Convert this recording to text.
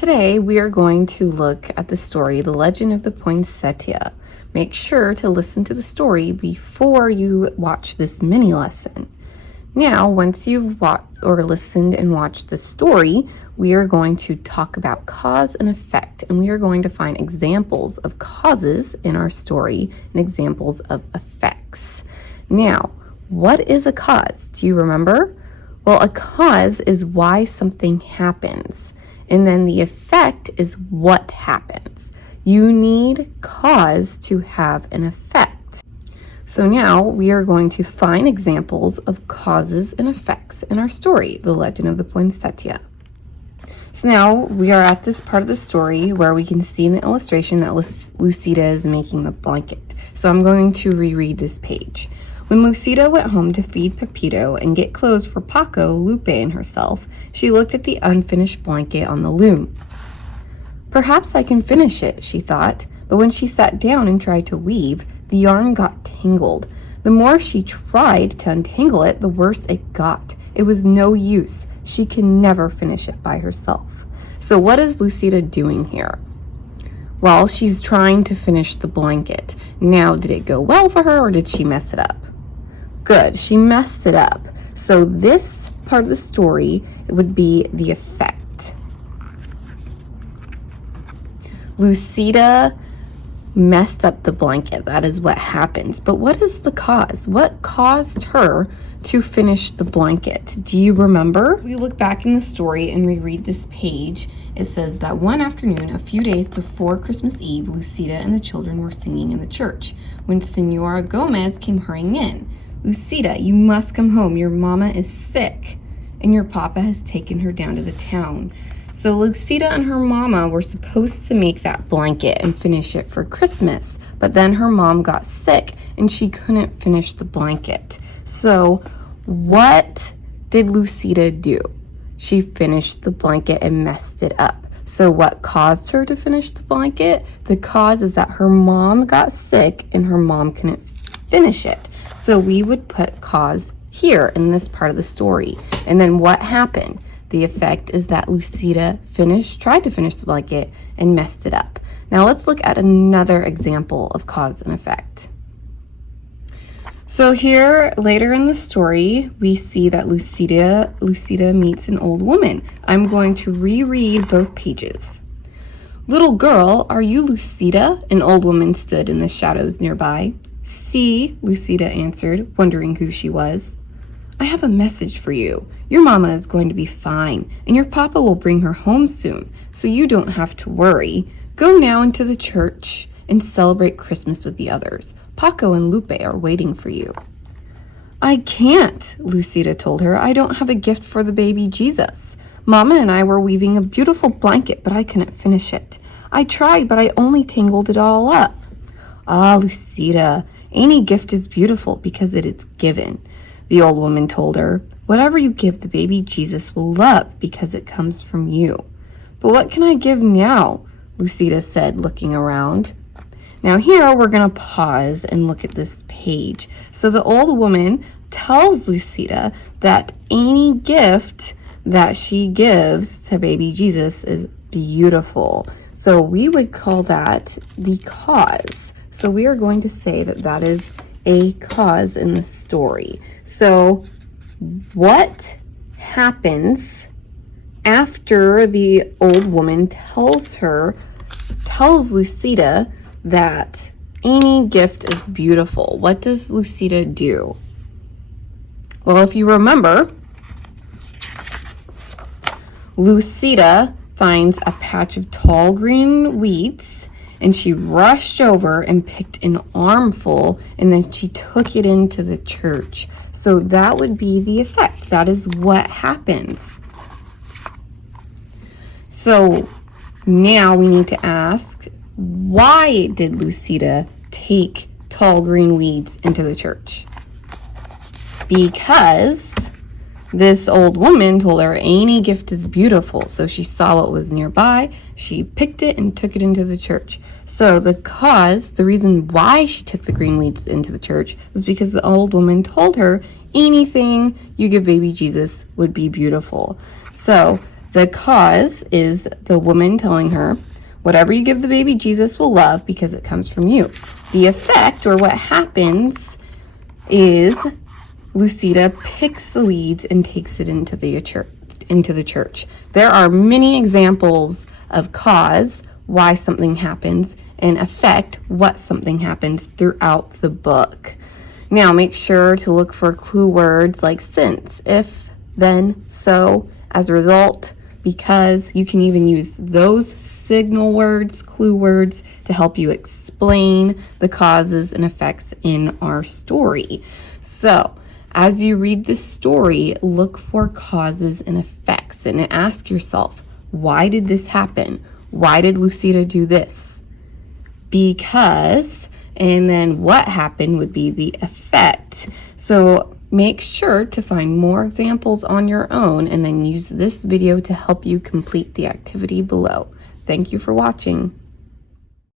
Today we are going to look at the story, The Legend of the Poinsettia. Make sure to listen to the story before you watch this mini lesson. Now, once you've listened and watched the story, we are going to talk about cause and effect, and we are going to find examples of causes in our story and examples of effects. Now, what is a cause? Do you remember? Well, a cause is why something happens. And then the effect is what happens. You need cause to have an effect. So now we are going to find examples of causes and effects in our story, The Legend of the Poinsettia. So now we are at this part of the story where we can see in the illustration that Lucida is making the blanket. So I'm going to reread this page. When Lucida went home to feed Pepito and get clothes for Paco, Lupe, and herself, she looked at the unfinished blanket on the loom. Perhaps I can finish it, she thought, but when she sat down and tried to weave, the yarn got tangled. The more she tried to untangle it, the worse it got. It was no use. She can never finish it by herself. So what is Lucida doing here? Well, she's trying to finish the blanket. Now, did it go well for her or did she mess it up? Good, she messed it up. So this part of the story, it would be the effect. Lucida messed up the blanket. That is what happens. But what is the cause? What caused her to finish the blanket? Do you remember? We look back in the story and reread this page. It says that one afternoon, a few days before Christmas Eve, Lucida and the children were singing in the church when Senora Gomez came hurrying in. Lucida, you must come home. Your mama is sick and your papa has taken her down to the town. So Lucida and her mama were supposed to make that blanket and finish it for Christmas, but then her mom got sick and she couldn't finish the blanket. So what did Lucida do? She finished the blanket and messed it up. So what caused her to finish the blanket? The cause is that her mom got sick and her mom couldn't finish it. So we would put cause here in this part of the story. And then what happened? The effect is that Lucida tried to finish the blanket and messed it up. Now let's look at another example of cause and effect. So here, later in the story, we see that Lucida meets an old woman. I'm going to reread both pages. Little girl, are you Lucida? An old woman stood in the shadows nearby. See, Lucida answered, wondering who she was. I have a message for you. Your mama is going to be fine, and your papa will bring her home soon, so you don't have to worry. Go now into the church and celebrate Christmas with the others. Paco and Lupe are waiting for you. I can't, Lucida told her. I don't have a gift for the baby Jesus. Mama and I were weaving a beautiful blanket, but I couldn't finish it. I tried, but I only tangled it all up. Ah, Lucida, any gift is beautiful because it is given, the old woman told her. Whatever you give, the baby Jesus will love because it comes from you. But what can I give now? Lucida said, looking around. Now here we're going to pause and look at this page. So the old woman tells Lucida that any gift that she gives to baby Jesus is beautiful. So we would call that the cause. So we are going to say that that is a cause in the story. So what happens after the old woman tells Lucida that any gift is beautiful? What does Lucida do? Well, if you remember, Lucida finds a patch of tall green weeds and she rushed over and picked an armful and then she took it into the church. So that would be the effect. That is what happens. So now we need to ask, why did Lucida take tall green weeds into the church? Because this old woman told her any gift is beautiful. So she saw what was nearby, she picked it and took it into the church. So the reason why she took the green weeds into the church was because the old woman told her anything you give baby Jesus would be beautiful. So The cause is the woman telling her, whatever you give the baby, Jesus will love because it comes from you. The effect, or what happens, is Lucida picks the weeds and takes it into the church. There are many examples of cause, why something happens, and effect, what something happens, throughout the book. Now make sure to look for clue words like since, if, then, so, as a result, because. You can even use those signal words, clue words, to help you explain the causes and effects in our story. So as you read the story, look for causes and effects and ask yourself, why did this happen? Why did Lucida do this? Because, and then what happened would be the effect. So make sure to find more examples on your own and then use this video to help you complete the activity below. Thank you for watching.